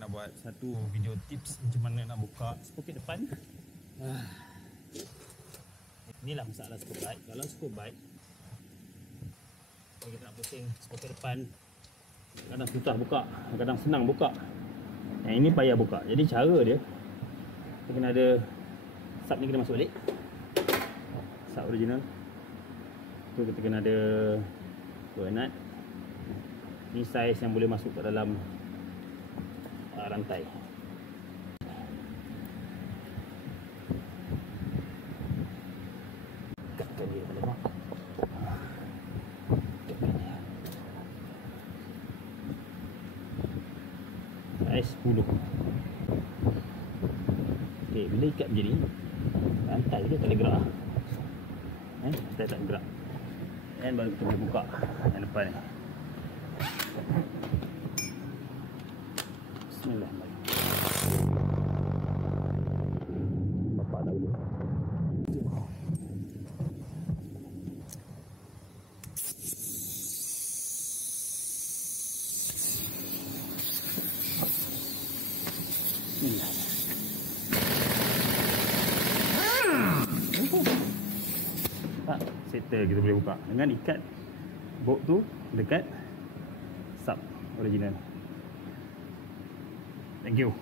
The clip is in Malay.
nak buat satu video tips macam mana nak buka sprocket depan. Inilah masalah skop bike. Kalau skop bike kita nak pusing sprocket depan, kadang susah buka, kadang senang buka. Yang ini payah buka. Jadi cara dia, kita kena ada sub ni, kena masuk balik sub original tu. Kita kena ada dua nut. Ni saiz yang boleh masuk ke dalam rantai. Dekatkan dia pada bawah. Dekatkan dia. Saiz 10. Okey, bila ikat macam ni, rantai dia tak boleh gerak. Rantai tak gerak. Dan baru kita boleh buka yang depan ni. Bismillahirrahmanirrahim. Bapak dah dulu. Bismillah. Settle kita boleh buka dengan ikat bolt tu dekat sub original. Thank you.